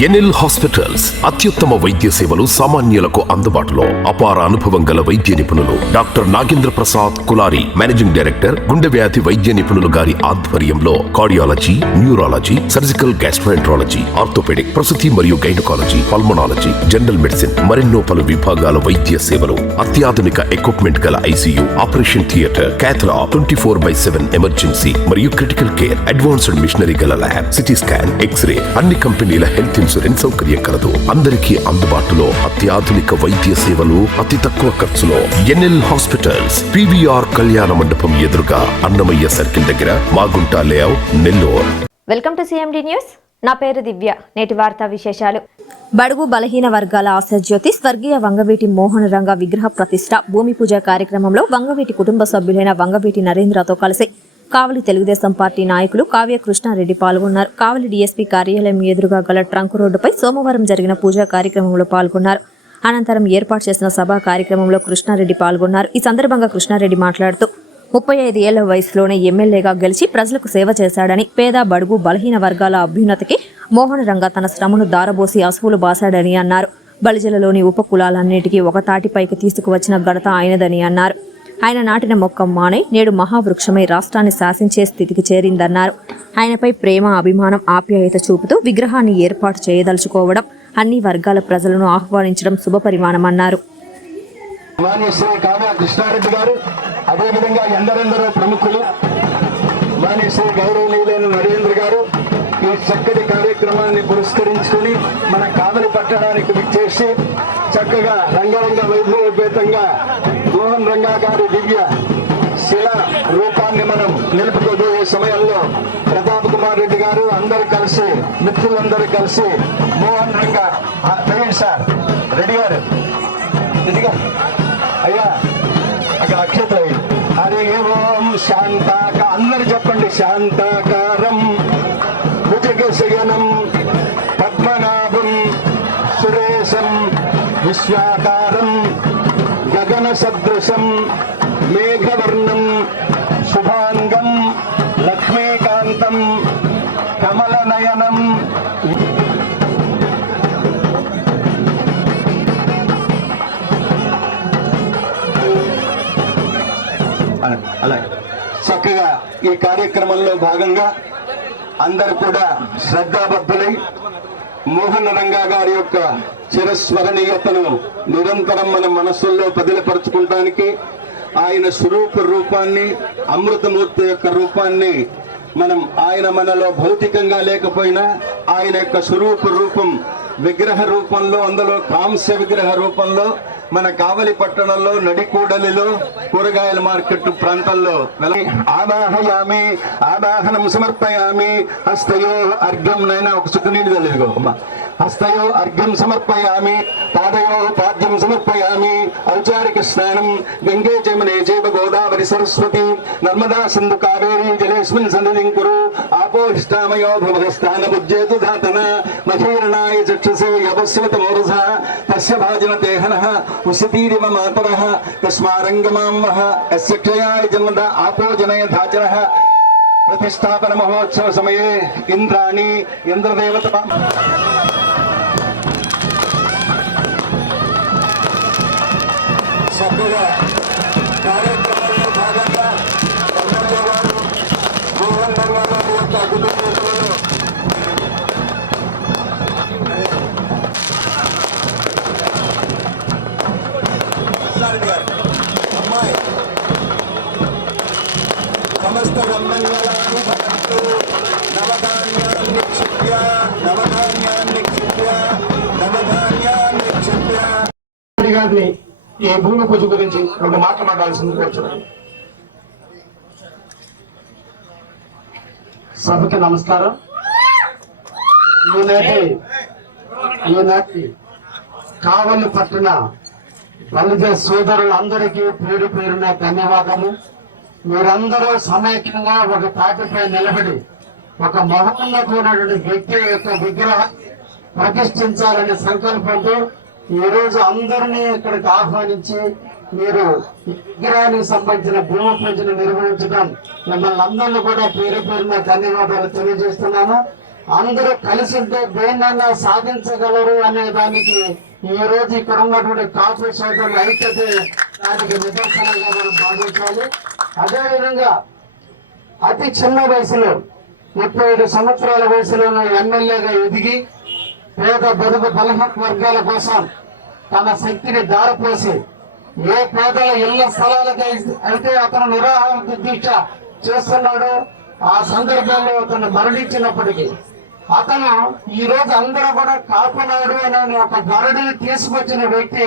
NL hospitals అత్యుత్తమ వైద్య సేవలు సామాన్యులకు అందుబాటులో. అపార అనుభవం గల వైద్య నిపుణులు doctor Nagendra Prasad Kulari, managing director, గుండె వ్యాధి వైద్య నిపుణులు గారి ఆధ్వర్యంలో cardiology, neurology, surgical gastroenterology, orthopaedic, ప్రసూతి మరియు గైనకాలజీ, పల్మనాలజీ, జనరల్ మెడిసిన్ మరెన్నో పలు విభాగాల వైద్య సేవలు, అత్యాధునిక ఎక్విప్మెంట్ గల ఐసీయూ, ఆపరేషన్ థియేటర్, క్యాథ్లా, 24/7 ఎమర్జెన్సీ మరియు క్రిటికల్ కేర్, అడ్వాన్స్డ్ మిషనరీ గల ల్యాబ్, సిటీ స్కాన్, ఎక్స్రే, అన్ని కంపెనీల హెల్త్ ఇన్సూరెన్స్ సౌకర్యం కలదు. అందరికీ అందుబాటులో అత్యాధునిక వైద్య సేవలు అతి తక్కువ ఖర్చులో. ఎన్ఎల్ హాస్పిటల్స్, పివిఆర్ కళ్యాణ మండపం ఎదురుగా, అన్నమయ్య సర్కిల్ దగ్గర, Magunta layout, Nellore. Welcome to CMD news. నా పేరు దివ్య. నేటి వార్తా విశేషాలు. బడుగు బలహీన వర్గాల ఆశాజ్యోతి స్వర్గీయ వంగవీటి మోహన రంగ విగ్రహ ప్రతిష్ఠ భూమి పూజ కార్యక్రమంలో వంగవీటి కుటుంబ సభ్యులైన వంగవీటి నరేంద్రతో కలిసి కావలి తెలుగుదేశం పార్టీ నాయకులు కావ్య కృష్ణారెడ్డి పాల్గొన్నారు. కావలి డీఎస్పీ కార్యాలయం ఎదురుగా గల ట్రంక్ రోడ్డుపై సోమవారం జరిగిన పూజా కార్యక్రమంలో పాల్గొన్నారు. అనంతరం ఏర్పాటు చేసిన సభా కార్యక్రమంలో కృష్ణారెడ్డి పాల్గొన్నారు. ఈ సందర్భంగా కృష్ణారెడ్డి మాట్లాడుతూ 35 ఏళ్ల వయసులోనే ఎమ్మెల్యేగా గెలిచి ప్రజలకు సేవ చేశాడని, పేద బడుగు బలహీన వర్గాల అభ్యున్నతికి మోహన రంగ తన శ్రమను దారబోసి అసువులు బాసాడని అన్నారు. బలిజలలోని ఉపకులాలన్నిటికీ ఒక తాటిపైకి తీసుకువచ్చిన ఘనత ఆయనదని అన్నారు. ఆయన నాటిన మొక్క మానే నేడు మహావృక్షమై రాష్ట్రాన్ని శాసించే స్థితికి చేరిందన్నారు. ఆయనపై ప్రేమ, అభిమానం, ఆప్యాయత చూపుతూ విగ్రహాన్ని ఏర్పాటు చేయదలుచుకోవడం, అన్ని వర్గాల ప్రజలను ఆహ్వానించడం శుభపరిమాణమన్నారు. కృష్ణారెడ్డి గారు, అదేవిధంగా ఎందరెందరో ప్రముఖులు, శ్రీ గౌరవనీయులైన నరేంద్ర గారు ఈ చక్కటి కార్యక్రమాన్ని పురస్కరించుకుని మన కావలి పట్టణానికి విచ్చేసి చక్కగా రంగరంగ వైభవోపేతంగా మోహన్ రంగా గారి దివ్య శిలా రూపాన్ని మనం నిలుపుకోబోయే సమయంలో ప్రతాప్ కుమార్ రెడ్డి గారు అందరూ కలిసి, మిత్రులందరూ కలిసి మోహన్ రంగా సార్ రెడ్డి గారు అయ్యా అక్కడ అక్షతలు హరి ఓం శాంతాక అందరు చెప్పండి. శాంతాకారం భుజగశయనం పద్మనాభం సురేశం విశ్వాకారం గగన సదృశం మేఘవర్ణం శుభాంగం లక్ష్మీకాంతం కమలనయనం. అలాగే చక్కగా ఈ కార్యక్రమంలో భాగంగా అందరూ కూడా శ్రద్ధాబద్ధులై మోహన రంగా గారి యొక్క చిరస్మరణీయతను నిరంతరం మన మనస్సుల్లో పదిలపరుచుకుంటానికి, ఆయన స్వరూప రూపాన్ని, అమృతమూర్తి యొక్క రూపాన్ని మనం, ఆయన మనలో భౌతికంగా లేకపోయినా ఆయన యొక్క స్వరూప రూపం విగ్రహ రూపంలో, అందులో కాంస్య విగ్రహ రూపంలో మన కావలి పట్టణంలో నడికూడలిలో కూరగాయల మార్కెట్ ప్రాంతాల్లో ఆవాహయామి, ఆవాహనం సమర్పయామి, హస్తయో అర్ఘ్యం. నైనా ఒక చుక్క నీళ్ళు తెలియదు అమ్మా. హస్తయో అర్ఘ్యం సమర్పయామి, పాదయో పాద్యం సమర్పయామి, ఔచారిక స్నానం గంగే జమునే చైవ గోదావరి సరస్వతి నర్మదా సింధు కావేరీ జలేస్మిన్ సన్నిధిం కురు ఆపోహిష్టామయో భవదస్థాన బుజ్జేతు ధాతన మహీరణాయ చక్షసే యవస్వత మోరస తస్య భాజన దేహనః ఉసితీరివ మాతరః తస్మారంగమాం వః యస్య క్షయాయ జన్మద ఆపోజనయ ధాచనః. ప్రతిష్టాపన మహోత్సవ సమయే ఇంద్రాణి ఇంద్రదేవత చక్కగా కార్యక్రమంలో భాగంగా ఎమ్మెల్యే గారు మోహన్ రంగా గారి యొక్క కుటుంబంలో అమ్మాయి సమస్త బ్రహ్మణ్యాన్ని భక్తు నవధాన్యాన్ని నిక్షిప్య నవధాన్యాన్ని క్షిప్య నవధాన్యాన్ని క్షిప్య. గారిని ఈ భూమి పూజ గురించి రెండు మాటలు మాట్లాడాల్సింది కూర్చున్నాను. సభకి నమస్కారం. ఈనాటి కావలి పట్టణ బలిజ సోదరులందరికీ పేరు పేరున ధన్యవాదము. మీరందరూ సమైక్యంగా ఒక తాటిపై నిలబడి ఒక మహోన్నతమైనటువంటి వ్యక్తి యొక్క విగ్రహం ప్రతిష్ఠించాలనే సంకల్పంతో ఈ రోజు అందరినీ ఇక్కడికి ఆహ్వానించి మీరు విగ్రహానికి సంబంధించిన భూమి పూజను నిర్వహించడం మిమ్మల్ని అందరినీ కూడా పేరు పేరున ధన్యవాదాలు తెలియజేస్తున్నాను. అందరూ కలిసి ఉంటే దేన్నైనా సాధించగలరు అనే దానికి ఈ రోజు ఇక్కడ ఉన్నటువంటి కాపు సోదరులు ఐక్యత దానికి నిదర్శనంగా మనం భావించాలి. అదేవిధంగా అతి చిన్న వయసులో 35 సంవత్సరాల వయసులోనే ఎమ్మెల్యేగా ఎదిగి పేద బడుగు బలహీన వర్గాల కోసం తన శక్తిని దారపోసి ఏ పేదల ఇళ్ల స్థలాలకి అయితే అతను నిరాహార దీక్ష చేస్తున్నాడో ఆ సందర్భంలో అతను మరణించినప్పటికీ అతను ఈ రోజు అందరూ కూడా కాపునాడు అనే ఒక ధరని తీసుకొచ్చిన వ్యక్తి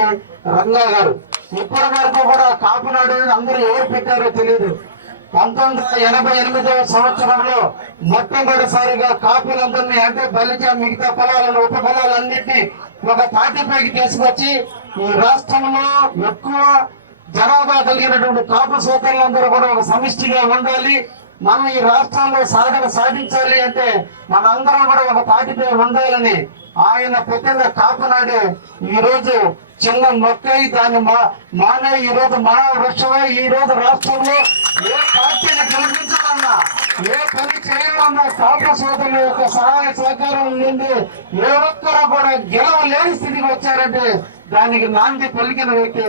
రంగా గారు. ఇప్పటి వరకు కూడా కాపునాడు అందరూ ఎవరు పెట్టారో తెలియదు. 1988వ సంవత్సరంలో మొట్టమొదటిసారిగా కాపులందరినీ అంటే బలిజ మిగతా పొలాలను ఉప పొలాలన్నింటినీ ఒక తాటిపైకి తీసుకొచ్చి ఈ రాష్ట్రంలో ఎక్కువ జనాభా కలిగినటువంటి కాపు సోదరులందరూ కూడా ఒక సమిష్టిగా ఉండాలి. మనం ఈ రాష్ట్రంలో సాధన సాధించాలి అంటే మనందరం కూడా ఒక తాటిపై ఉండాలని ఆయన పెట్టిన కాపునాడే ఈ రోజు చిన్న మొక్కై దాన్ని మానే ఈ రోజు మన వృక్షమై ఈ రోజు రాష్ట్రంలో ఏ పార్టీని గెలిపించాలన్నా ఏ పని చేయాలన్నా కాపు సోదరుల యొక్క సహాయ సహకారం నుండి ఏ ఒక్కరూ కూడా గెలవలేని స్థితికి వచ్చారంటే దానికి నాంది పలికిన వ్యక్తి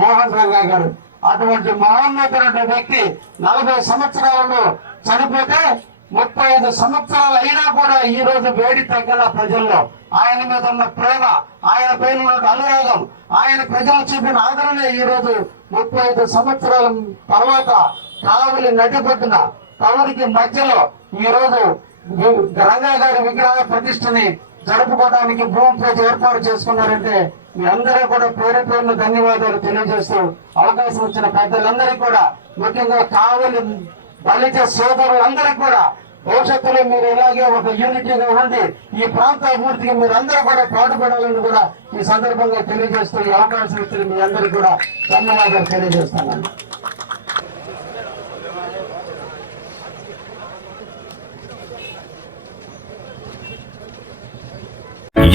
మోహన్ రంగా గారు. అటువంటి మహోన్నతమైన వ్యక్తి 40 సంవత్సరాలలో చనిపోతే 35 సంవత్సరాలు అయినా కూడా ఈ రోజు వేడి తగ్గల ప్రజల్లో ఆయన మీద ఉన్న ప్రేమ, ఆయన పైన ఉన్న అనురాగం, ఆయన ప్రజలు చూపిన ఆదరణే ఈ రోజు 35 సంవత్సరాల తర్వాత కావలి నడిపొట్టున కవరికి మధ్యలో ఈ రోజు రంగా గారి విగ్రహ ప్రతిష్టని జరుపుకోవడానికి భూమి పూజ ఏర్పాటు చేసుకున్నారంటే మీ అందరూ కూడా పేరు పేరును ధన్యవాదాలు తెలియజేస్తూ అవకాశం ఇచ్చిన పెద్దలందరికీ కూడా ముఖ్యంగా కావలి దళిత సోదరులందరికీ కూడా భవిష్యత్తులో మీరు ఇలాగే ఒక యూనిటీగా ఉండి ఈ ప్రాంత అభివృద్ధికి మీరు అందరూ కూడా పాటుపడాలని కూడా ఈ సందర్భంగా తెలియజేస్తూ ఈ అవకాశం ఇచ్చిన మీ అందరికీ కూడా ధన్యవాదాలు తెలియజేస్తున్నాను.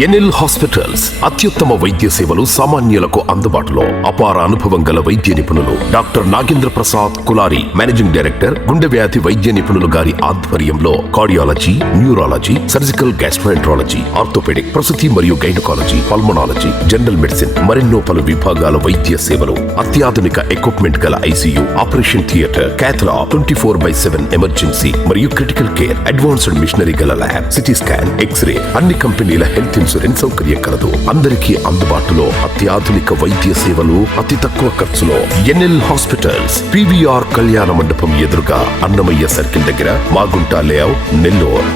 ఎన్ఎల్ హాస్పిటల్స్ అత్యుత్తమ వైద్య సేవలు సామాన్యులకు అందుబాటులో. అపార అనుభవం గల వైద్య నిపుణులు doctor Nagendra Prasad Kulari, managing director, గుండె వ్యాధి వైద్య నిపుణులు గారి ఆధ్వర్యంలో cardiology, neurology, surgical gastroenterology, orthopaedic, ప్రసూతి మరియు గైనకాలజీ, పల్మనాలజీ, జనరల్ మెడిసిన్ మరెన్నో పలు విభాగాల వైద్య సేవలు. అత్యాధునిక ఎక్విప్మెంట్ గల ICU, operation theatre, cath lab, 24/7 emergency మరియు క్రిటికల్ కేర్, అడ్వాన్స్డ్ మిషనరీ గల ల్యాబ్, సిటీ స్కాన్, ఎక్స్రే, అన్ని కంపెనీల హెల్త్ ఇన్సూరెన్స్ సౌకర్యం కలదు. అందరికీ అందుబాటులో అత్యాధునిక వైద్య సేవలు అతి తక్కువ ఖర్చులో. ఎన్ఎల్ హాస్పిటల్స్, పివిఆర్ కళ్యాణ మండపం ఎదురుగా, అన్నమయ్య సర్కిల్ దగ్గర, మాగుంట లేఅవుట్, నెల్లూరు.